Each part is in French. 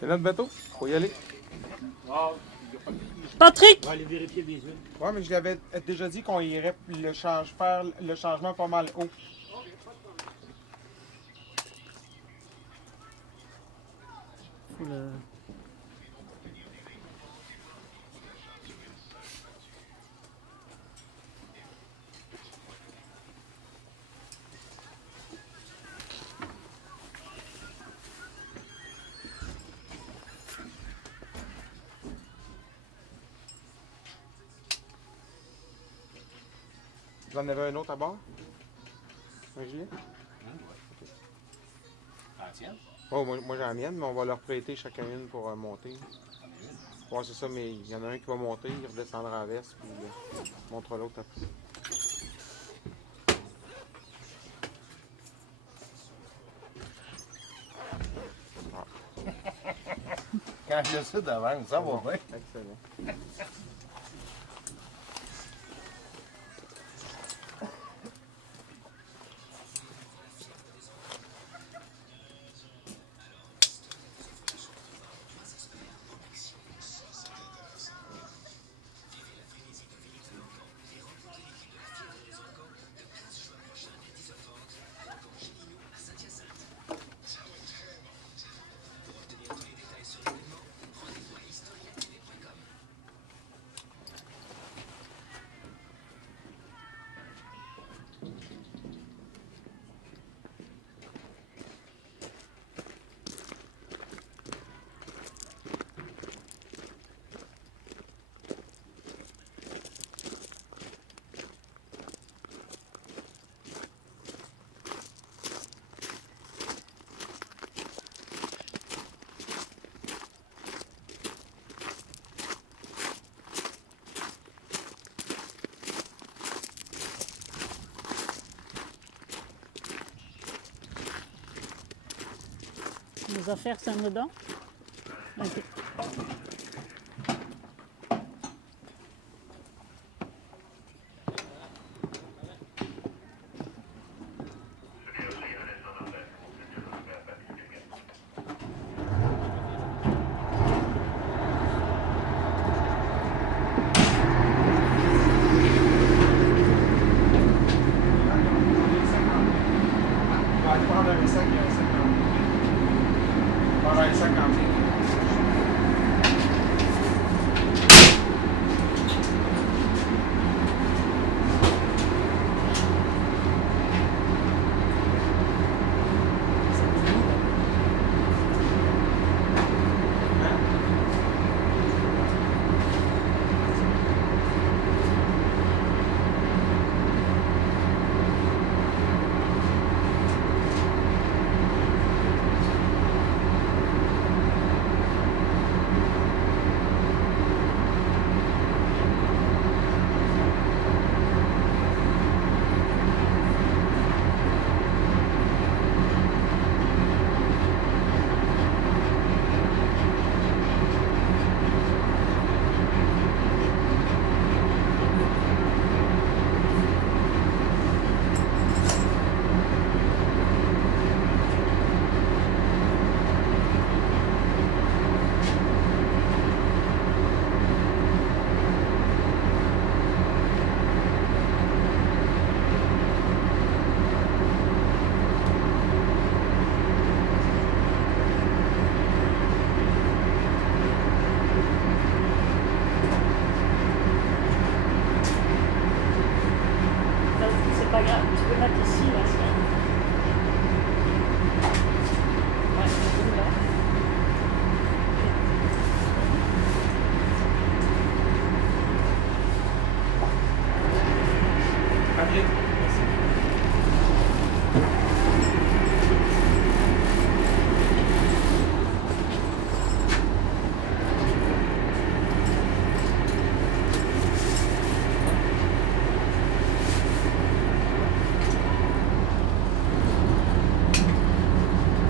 C'est notre bateau, faut y aller. Patrick! On va aller vérifier des huiles. Ouais, mais je lui avais déjà dit qu'on irait faire le changement pas mal haut. Faut le... Vous en avez un autre à bord? Un gilet? Ah, tiens. Oh, moi j'ai la mienne, mais on va leur prêter chacun une pour monter. Ouais, c'est ça, mais il y en a un qui va monter, il redescendra à la veste, puis il montrera l'autre après. Quand je sais d'avance, ça va bien. Excellent. Les affaires, c'est dedans? Ok. On va aller prendre un sac, il y a un sac dans prendre un sac en pied. C'est pas grave, tu peux mettre ici, là, c'est... Ouais, c'est tout, là. Papier.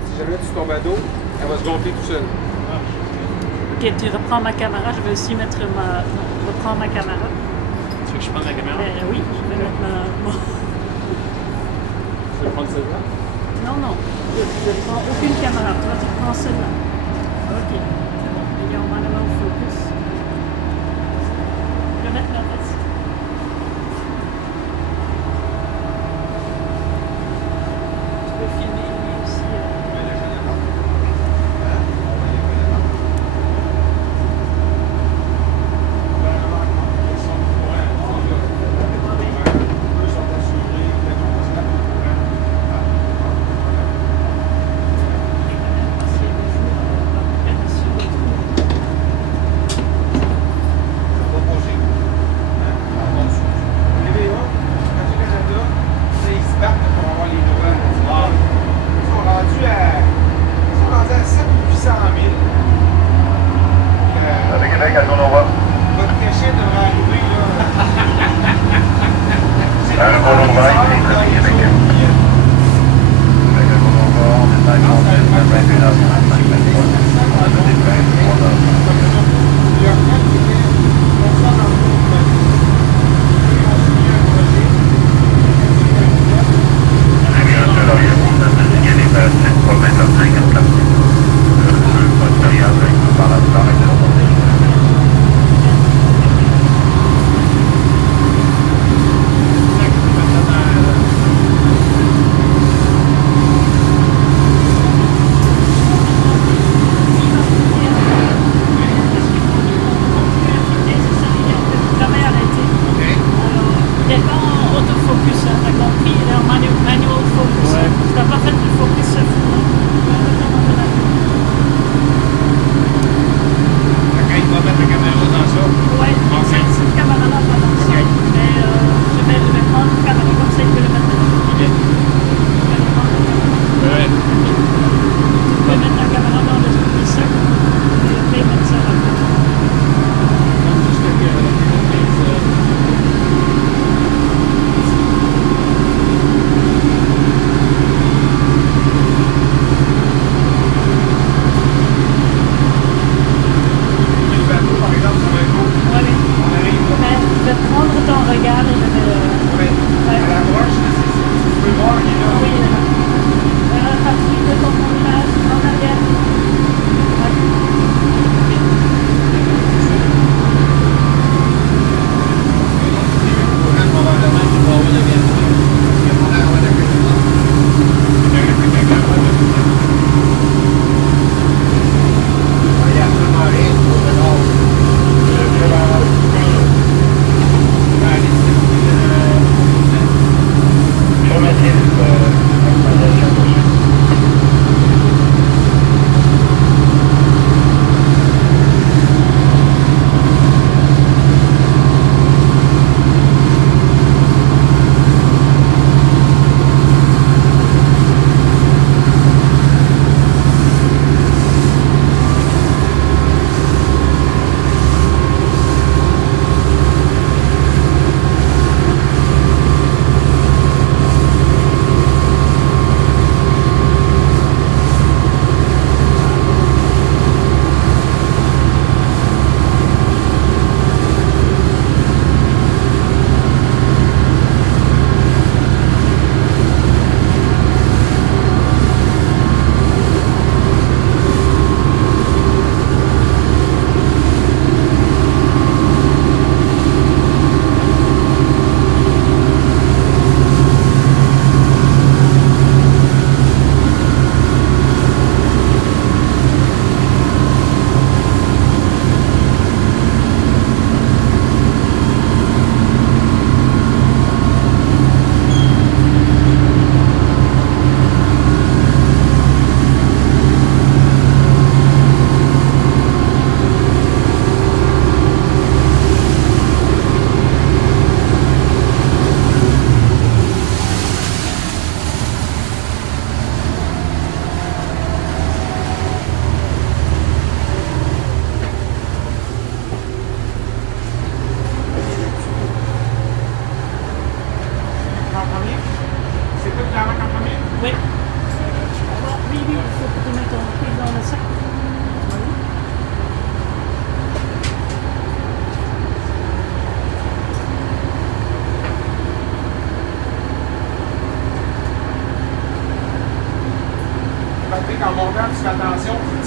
Si jamais tu tombes à dos, elle va se gonfler tout seul. Ok, tu reprends ma caméra. Je vais aussi mettre ma. Non, je reprends ma caméra. Tu veux que je prenne la caméra? Oui, je vais mettre ma. Tu veux prendre celle-là? Non, non, je ne prends aucune caméra. Toi, tu prends celle-là. Ok, c'est bon. Il y a un manual focus. Je vais mettre ma veste. Tu peux filmer lui aussi.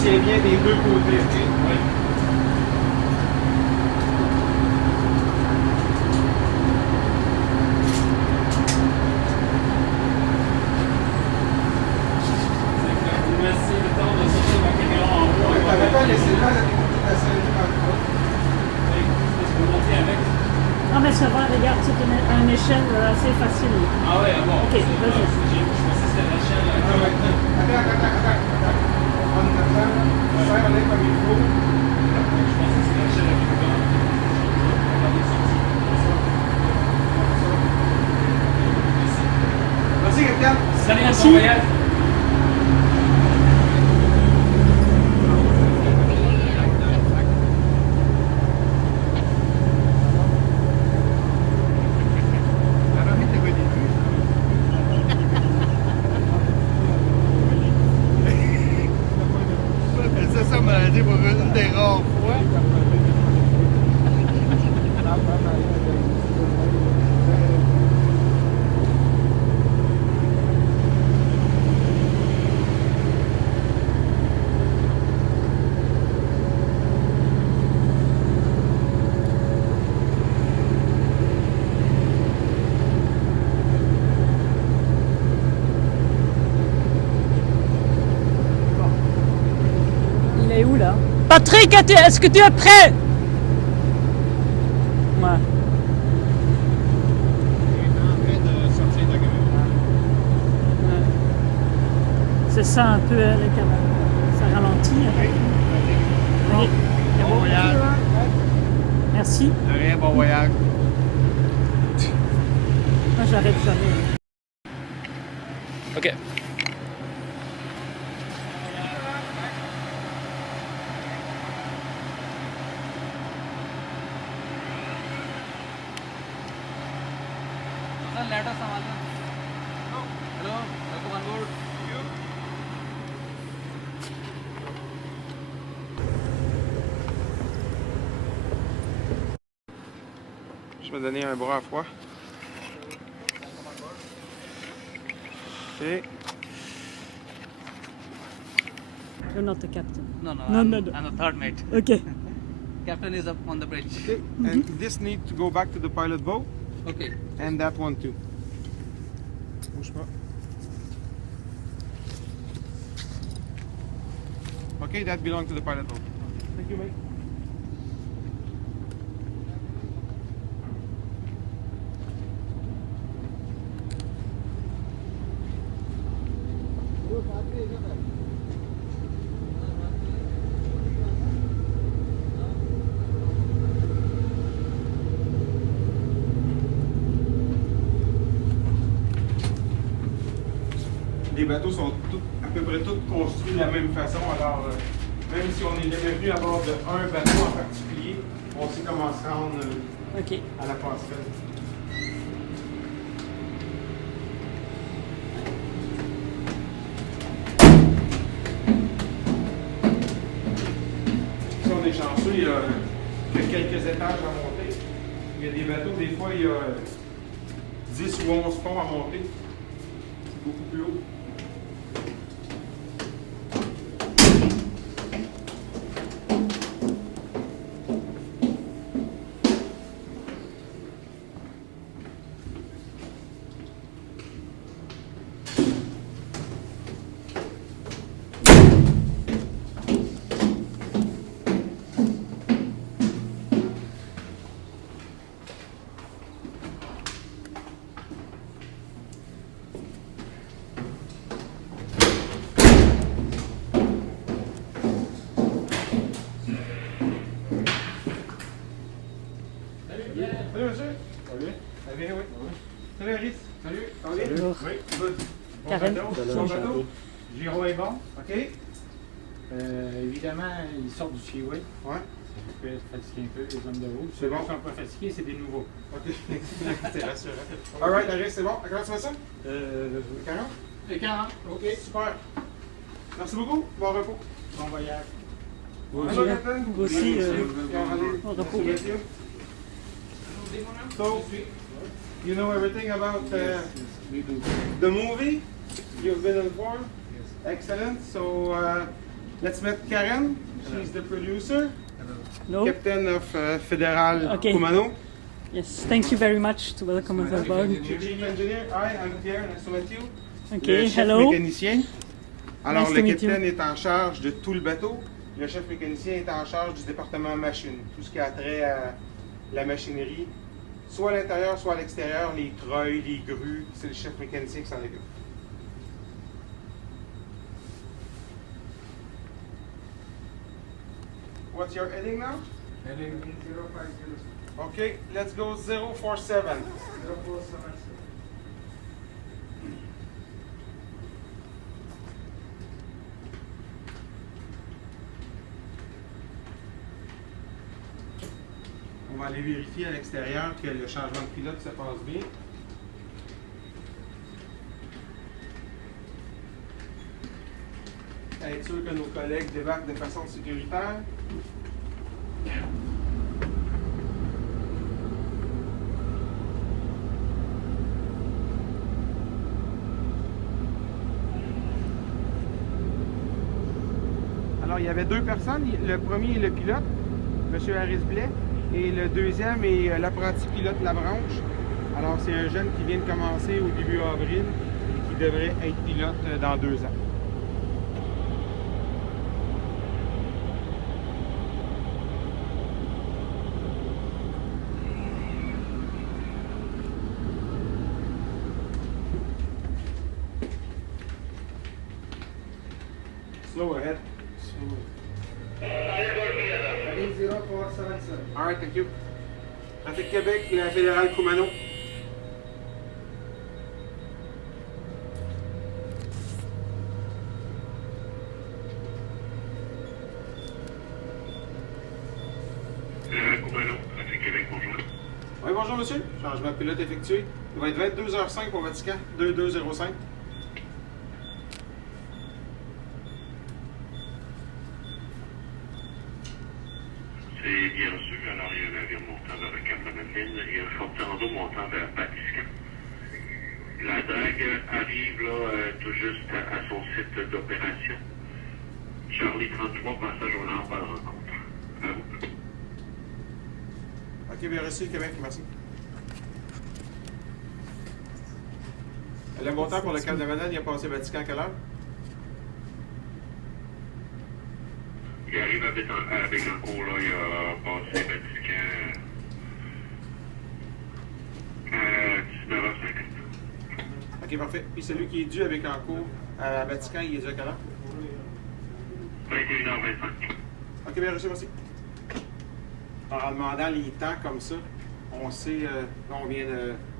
tient bien des deux côtés, ok? Oui. Merci le temps de sortir ma caméra en haut. Ouais, t'avais pas laissé là, la découpée de la scène dans le coin. Je peux monter avec. Non, mais ça va, regarde, c'est une échelle assez facile. Ah ouais, bon. Ok, vas-y. Je pensais que c'était la chaîne. Ah ouais. Attends. On va prendre notre temps, là. Serre-les comme il faut. Je pensais que c'était la chaîne avec le gant. Merci, Capitaine. Salut, Merci. bon voyage. C'est ça, m'a dit pour une des rares fois. Il est où là? Patrick, est-ce que tu es prêt? Ouais. Ouais. C'est ça un peu la caméra. Ça ralentit. Ok. Bon voyage. Merci. De rien, bon voyage. Moi j'arrête jamais. Ok. Je vais donner un bras à froid. Ok. You're not the captain. No, No. I'm the third mate. Ok. Captain is up on the bridge. Okay. And this needs to go back to the pilot boat. Okay. And that one too. Bouge pas. Okay, that belongs to the pilot boat. Thank you, mate. Les bateaux sont à peu près tous construits de la même façon, alors même si on est jamais venu à bord d'un bateau en particulier, on sait comment se rendre Ok. à la passerelle. Si on est chanceux, il y a que quelques étages à monter. Il y a des bateaux, des fois, il y a 10 ou 11 ponts à monter. C'est beaucoup plus haut. Salut monsieur. Salut. Ça va bien, oui. Salut Aris. Salut. Ça va bien? Bonjour. Oui. Good. Bon Karen. bateau. Bon bateau. Giro est bon. OK. Évidemment, ils sortent du skiway. Ouais. Ça peut être fatigué un peu, les hommes de rouge. C'est bon. Ceux qui sont pas fatigués, c'est des nouveaux. OK. C'est rassurant. All right, Aris, c'est bon. Comment tu fais ça? 40? Les 40. OK, super. Merci beaucoup. Bon repos. Bon voyage. Hello, Captain. Vous aussi, Bon repos. So, you know everything about We do. the movie? You've been informed? Excellent. So, Let's meet Karen. She's the producer, No? captain of Fédéral Okay. Kumano. Yes, thank you very much to welcome us aboard. Chief engineer, hi, I'm Pierre, nice to meet you. Okay, Le chef hello. mécanicien. Alors, Nice le to meet you. capitaine est en charge de tout le bateau. Le chef mécanicien est en charge du département machine. Tout ce qui a trait à la machinerie, soit à l'intérieur, soit à l'extérieur, les treuils, les grues, c'est le chef mécanicien qui s'en occupe. What's your heading now? Heading 050. Okay, let's go 047. 0477. On va aller vérifier à l'extérieur que le changement de pilote se passe bien. Être sûr que nos collègues débarquent de façon sécuritaire. Alors, il y avait deux personnes. Le premier est le pilote, M. Harris Blais, et le deuxième est l'apprenti pilote Labranche. Alors, c'est un jeune qui vient de commencer au début avril et qui devrait être pilote dans 2 ans. Slow ahead. All right, thank you. Trafic Québec, la Fédérale Kumano. Trafic Québec, bonjour. Oui, bonjour monsieur. Changement de pilote effectué. Il va être 22h05 au Vatican, 2205. C'est bien reçu. Alors, il y a un navire montant vers le Cap de Madeleine et un Fortando montant vers Batiscan. La drague arrive là, tout juste à son site d'opération. Charlie 33, passage au nord par rencontre. À vous. OK, bien reçu, Québec, merci. Le montant pour le Cap de Madeleine, il a passé Vatican à quelle heure? Il arrive avec un cours, là, il a passé Batiscan à 19h50. OK, parfait. Puis celui qui est dû avec un cours à Vatican, il est dû à quelle heure? 21h25. OK, bien reçu, merci. Alors, en demandant les temps comme ça, on sait, là, on vient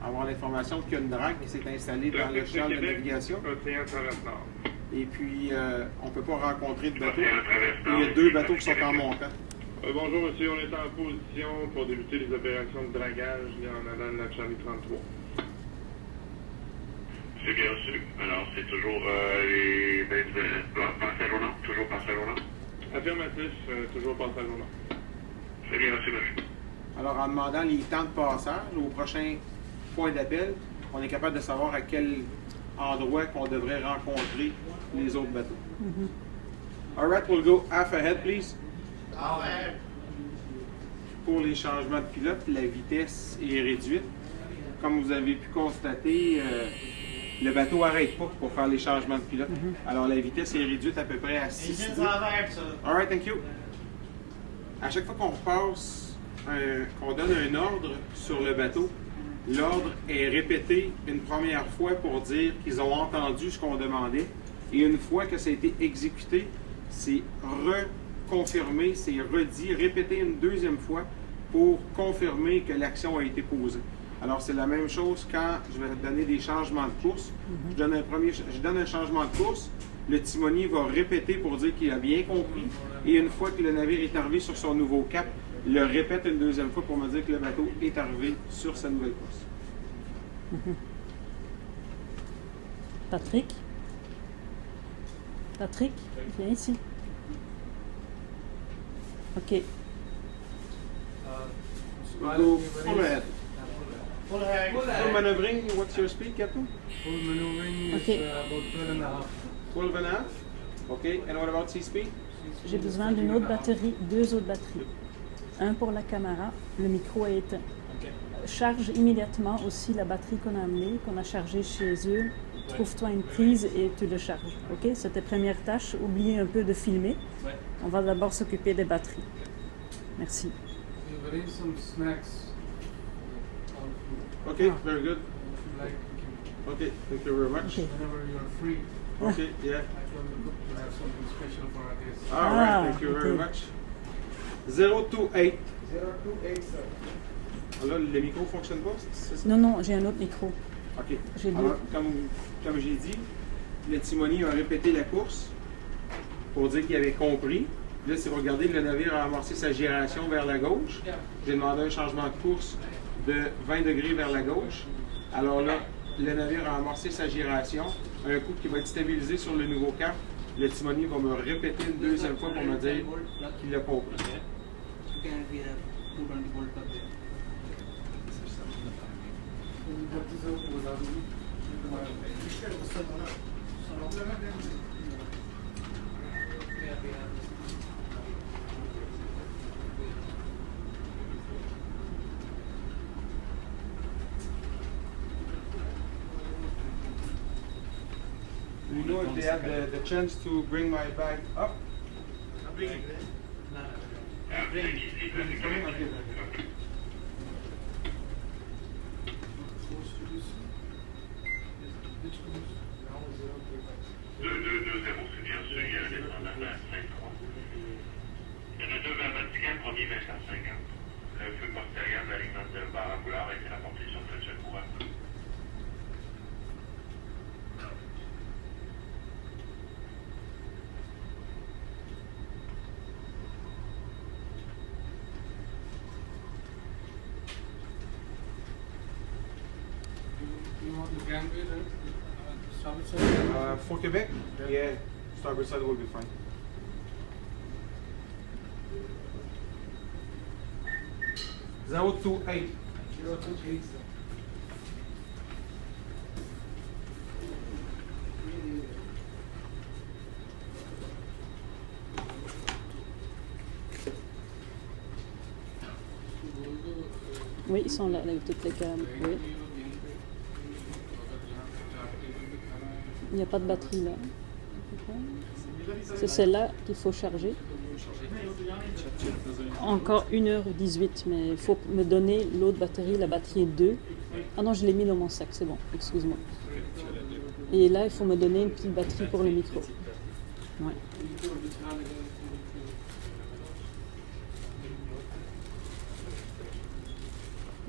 d'avoir l'information qu'il y a une drague qui s'est installée dans le champ de navigation. Et puis, on ne peut pas rencontrer de bateau. Et il y a 2 bateaux qui sont en montant. Bonjour monsieur, on est en position pour débuter les opérations de dragage en allant de la Charlie 33. C'est bien reçu. Alors, c'est toujours les passages au nord, toujours passages au nord. Affirmatif, toujours passage au nord. C'est bien reçu, monsieur. Alors, en demandant les temps de passage au prochain point d'appel, on est capable de savoir à quel endroit qu'on devrait rencontrer les autres bateaux. All right, we'll go half ahead, please. Pour les changements de pilote, la vitesse est réduite. Comme vous avez pu constater, le bateau n'arrête pas pour faire les changements de pilote. Alors, la vitesse est réduite à peu près à 6 nœuds. All right, thank you. À chaque fois qu'on passe, qu'on donne un ordre sur le bateau, l'ordre est répété une première fois pour dire qu'ils ont entendu ce qu'on demandait. Et une fois que ça a été exécuté, c'est reconfirmé, c'est redit, répété une deuxième fois pour confirmer que l'action a été posée. Alors, c'est la même chose quand je vais donner des changements de course. Je donne un changement de course, le timonier va répéter pour dire qu'il a bien compris. Et une fois que le navire est arrivé sur son nouveau cap, il le répète une deuxième fois pour me dire que le bateau est arrivé sur sa nouvelle course. Patrick? Patrick, viens ici. OK. Go full ahead. Full maneuvering, what's your speed, Captain? Full maneuvering is Okay. about 12.5. 12 and a half. Okay, and what about sea speed? j'ai besoin d'une autre batterie, 2 autres batteries. Un pour la caméra, le micro est éteint. Charge immédiatement aussi la batterie qu'on a amenée, qu'on a chargée chez eux. Trouve-toi une prise et tu le charges. Ok, c'était première tâche. Oublie un peu de filmer. Ouais. On va d'abord s'occuper des batteries. Merci. There is some snacks. Okay, very good. If you like, you Okay, thank you very much. Okay. can, whenever you are free, Okay, yeah. I told the cook to have something special for our guests. All right, thank you very okay. much. 028. 028, sir. Là, le micro ne fonctionne pas? C'est ça? Non, non, j'ai un autre micro. OK. J'ai Alors, comme j'ai dit, le timonier a répété la course pour dire qu'il avait compris. Là, si vous regardez, le navire a amorcé sa giration vers la gauche. J'ai demandé un changement de course de 20 degrés vers la gauche. Alors là, le navire a amorcé sa giration. Un coup qui va être stabilisé sur le nouveau cap. Le timonier va me répéter une deuxième fois pour me dire qu'il l'a compris. Okay, we have 220 volt up there. Do you know if they had the chance to bring my bag up? C'est bien sûr, il y a un descendant à 5-3. Il y en a deux vers Vatican, premier 20 à 50. Le feu postérieur de l'alignement de barre à couleur a été rapporté sur le seul courant. You want the gangway, right? Starboard side? For Quebec? Yeah, starboard side will be fine. Zero two eight. 028, sir. Oui, ils sont là avec toutes les câbles. Oui. Il n'y a pas de batterie là. C'est celle-là qu'il faut charger. Encore 1h18, mais il faut me donner l'autre batterie, la batterie 2. Ah non, je l'ai mis dans mon sac, c'est bon, excuse-moi. Et là, il faut me donner une petite batterie pour le micro. Ouais.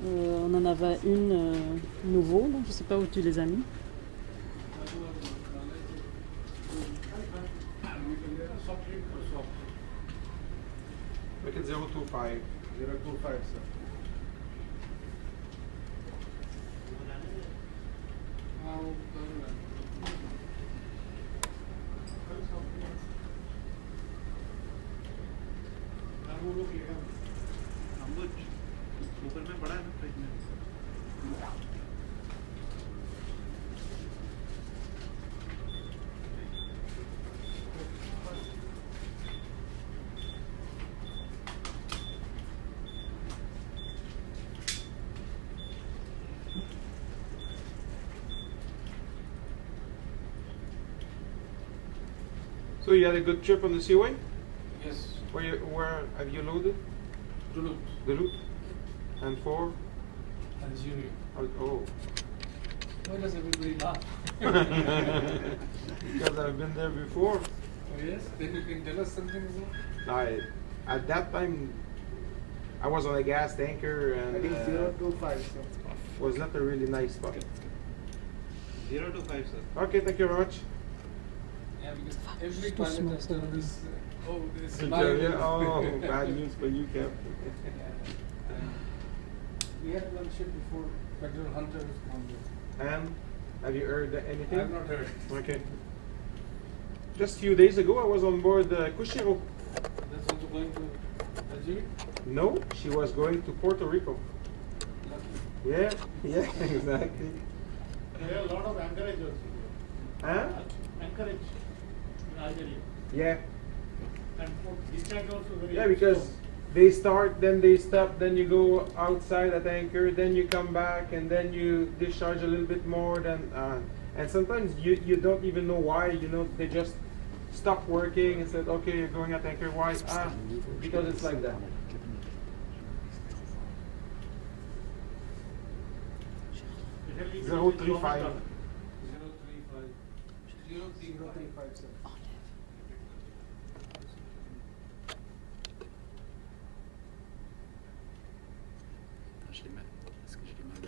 On en avait une nouveau, là. Je ne sais pas où tu les as mis. Make it 025. 025, sir. ऊपर में बड़ा है ना फ्रिज में. So you had a good trip on the Seaway? Yes. Where have you loaded? Duluth, Duluth? And for? Algeria. Oh. Why does everybody laugh? Because I've been there before. Oh yes? Then you can tell us something about At that time, I was on a gas tanker I and think 025, sir. was not a really nice spot. 025, sir. Okay, thank you very much. Yeah, because every Too pilot small, has done this. Oh, this Yeah, line. oh, bad news for you, Cap. We had one ship before, Federal Hunter is gone there. And have you heard anything? I have not heard. Okay. Just a few days ago, I was on board Kushiro. That's also going to Algeria? No, she was going to Puerto Rico. Lucky. Yeah, yeah, exactly. There are a lot of anchorage also. Huh? Anchorage in Algeria. Yeah. And Discharge also very Yeah, because they start, then they stop, then you go outside at anchor, then you come back, and then you discharge a little bit more. And sometimes you don't even know why. You know, they just stop working and said, okay, you're going at anchor. Why? Because it's like that. 035. 035, sir. Je l'ai mal. Est-ce que je l'ai mal?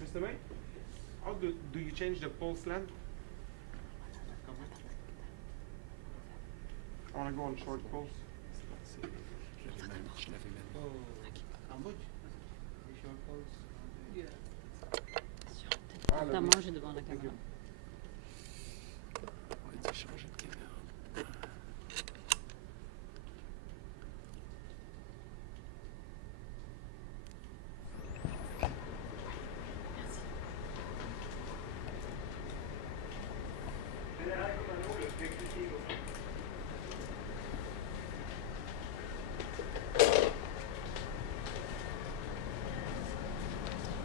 Mr. May, how do you change the pulse length? I want to go on short pulse. Je l'avais mal. Je l'avais mal. Oh, Cambodge? The short pulse? Yeah. T'as mangé devant la caméra. On va changer de caméra.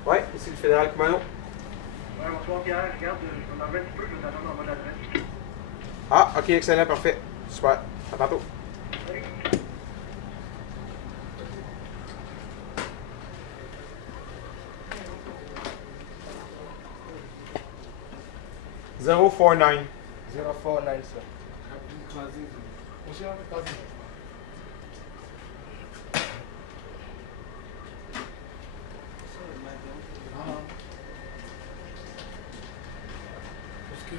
Ouais, ici le fédéral Commando. Bonsoir Pierre, regarde, je vais m'en un petit peu, je vais t'attendre en mode adresse. Ah, ok, excellent, parfait. Super. À tantôt. Zero 49. 049, sir. Parce que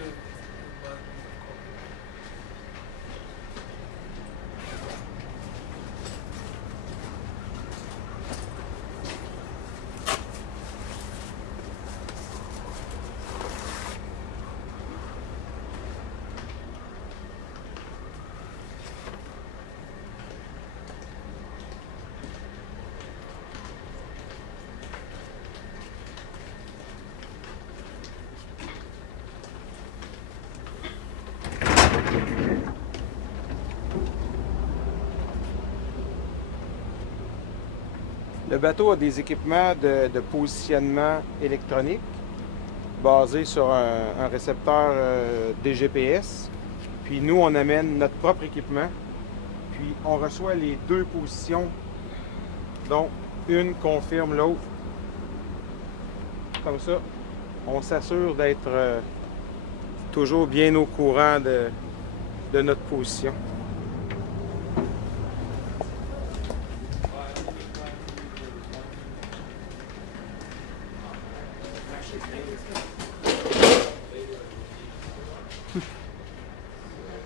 Le bateau a des équipements de positionnement électronique basés sur un récepteur DGPS. Puis nous, on amène notre propre équipement. Puis on reçoit les deux positions, dont une confirme l'autre. Comme ça, on s'assure d'être toujours bien au courant de notre position.